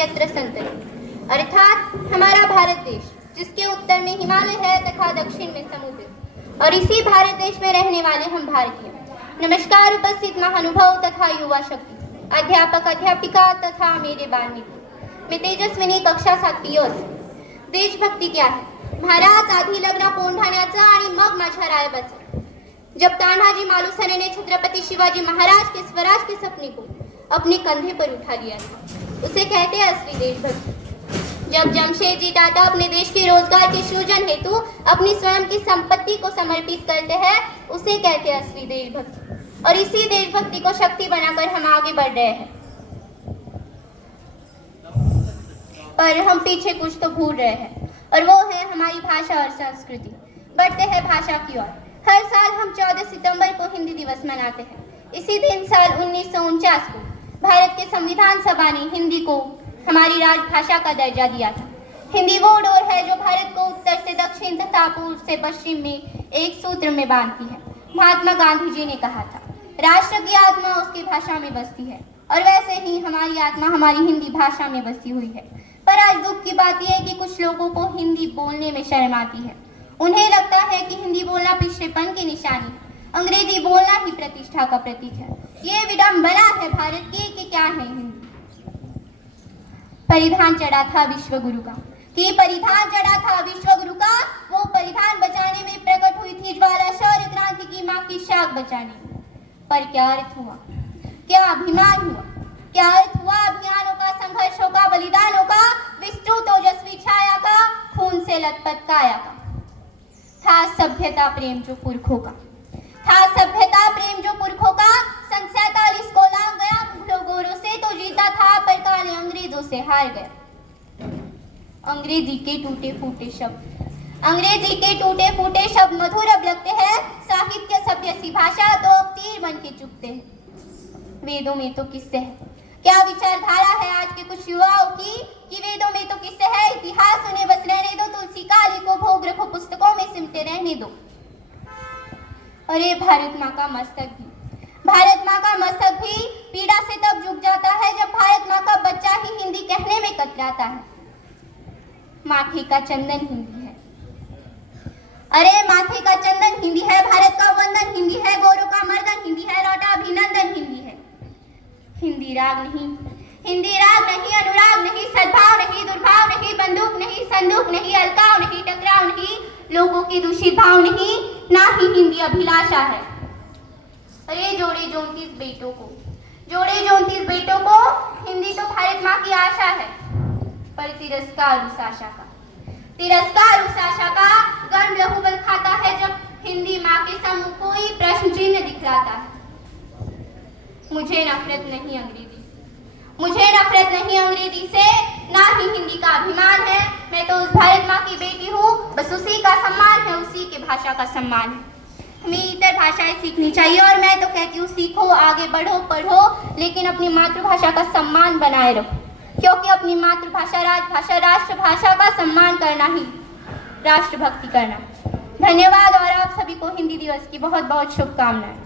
यत्र सन्तति, अर्थात हमारा भारत देश, जिसके उत्तर में हिमालय है तथा दक्षिण में समुद्र, और इसी भारत देश में रहने वाले हम भारतीय। नमस्कार उपस्थित महानुभाव तथा युवा शक्ति, अध्यापक अध्यापिका तथा मेरे बाल मित्र। मैं तेजस्विनी कक्षा 7 देशभक्ती क्या है? महाराज आधी लग्न पोंढाण्याचा आणि मग माझ्या रायबाचा। जब तान्हाजी मालुसरे ने छत्रपति शिवाजी महाराज के स्वराज के सपने को अपने कंधे पर उठा लिया था, उसे कहते हैं असली देशभक्ति। जब जमशेदजी टाटा अपने देश के रोजगार के सृजन हेतु अपनी स्वयं की संपत्ति को समर्पित करते हैं, उसे कहते हैं असली देशभक्ति। और इसी देशभक्ति को शक्ति बनाकर हम आगे बढ़ रहे हैं, पर हम पीछे कुछ तो भूल रहे हैं, और वो है हमारी भाषा और संस्कृति। बढ़ते हैं भाषा की ओर। हर साल हम 14 सितंबर को हिंदी दिवस मनाते हैं। इसी दिन साल 1949 को भारत के संविधान सभा ने हिंदी को हमारी राजभाषा का दर्जा दिया था। हिंदी वो डोर है जो भारत को उत्तर से दक्षिण तथा पूर्व से पश्चिम में एक सूत्र में बांधती है। महात्मा गांधी जी ने कहा था, राष्ट्र की आत्मा उसकी भाषा में बसती है, और वैसे ही हमारी आत्मा हमारी हिंदी भाषा में बसी हुई है। पर आज दुख की बात यह है कि कुछ लोगों को हिंदी बोलने में शर्म आती है। उन्हें लगता है कि हिंदी बोलना पिछड़ेपन की निशानी है, अंग्रेजी बोलना ही प्रतिष्ठा का प्रतीक है। ये विडंबना है भारत की कि क्या है हिंदी। परिधान चढ़ा था विश्वगुरु का, कि परिधान चढ़ा था विश्वगुरु का, वो परिधान बचाने में प्रकट हुई थी ज्वाला शौर्य क्रांति की माँ की शाख बचाने में। पर क्या अर्थ हुआ, क्या अभिमान हुआ, क्या अर्थ हुआ अभियानों का, संघर्षों का, बलिदानों का, विस्तृत ओजस्वी छाया का, खून से लथपथ काया का। था सभ्यता प्रेम जो पुरखों का, था सभ्यता प्रेम जो पुरखों का। सन 47 को लांग गया मुगलों गोरों से तो जीता था, पर काले अंग्रेजों से हार गया। अंग्रेजी के टूटे फूटे शब्द, अंग्रेजी के टूटे फूटे शब्द मधुर अब लगते हैं। साहित्य सभ्य सी भाषा तो अब तीर बन के चुभते हैं। वेदों में तो किस्से है, क्या विचारधारा है आज के कुछ युवाओं की, कि वेदों में तो किस्से है, इतिहास उन्हें बस रहने दो, तुलसी काली को भोग रखो, पुस्तकों में सिमटे रहने दो। अरे भारत माँ का मस्तक भी, भारत माँ का मस्तक भी पीड़ा से तब झुक जाता है जब भारत माँ का बच्चा ही हिंदी कहने में कतराता है। माथे का चंदन हिंदी है, अरे माथे का चंदन हिंदी है, भारत का वंदन हिंदी है, गौरव का मर्दन हिंदी है, लौटा अभिनंदन हिंदी है। हिंदी राग नहीं, हिंदी राग नहीं, अनुराग नहीं, सद्भाव नहीं, दुर्भाव नहीं, बंदूक नहीं, संदूक नहीं, अलकाव नहीं, टकराव नहीं, लोगों की दूषित भाव नहीं, ना ही हिंदी अभिलाषा है। अरे जोड़े 34 बेटों को, जोड़े 34 बेटों को, हिंदी तो भारत माँ की आशा है, पर तिरस्कार उस आशा का, तिरस्कार उस आशा का। गर्म लहूबल खाता है जब हिंदी माँ के सम्मुख कोई प्रश्न चिन्ह दिखलाता है। मुझे नफरत नहीं अंग्रेजी, मुझे नफरत नहीं अंग्रेजी से, ना ही हिंदी का अभिमान है। मैं तो उस भारत माँ की बेटी हूँ, बस उसी का सम्मान है, उसी के भाषा का सम्मान है। हमें इतर भाषाएं सीखनी चाहिए, और मैं तो कहती हूँ सीखो, आगे बढ़ो, पढ़ो, लेकिन अपनी मातृभाषा का सम्मान बनाए रखो, क्योंकि अपनी मातृभाषा, राजभाषा, राष्ट्रभाषा का सम्मान करना ही राष्ट्रभक्ति करना। धन्यवाद, और आप सभी को हिंदी दिवस की बहुत बहुत शुभकामनाएं।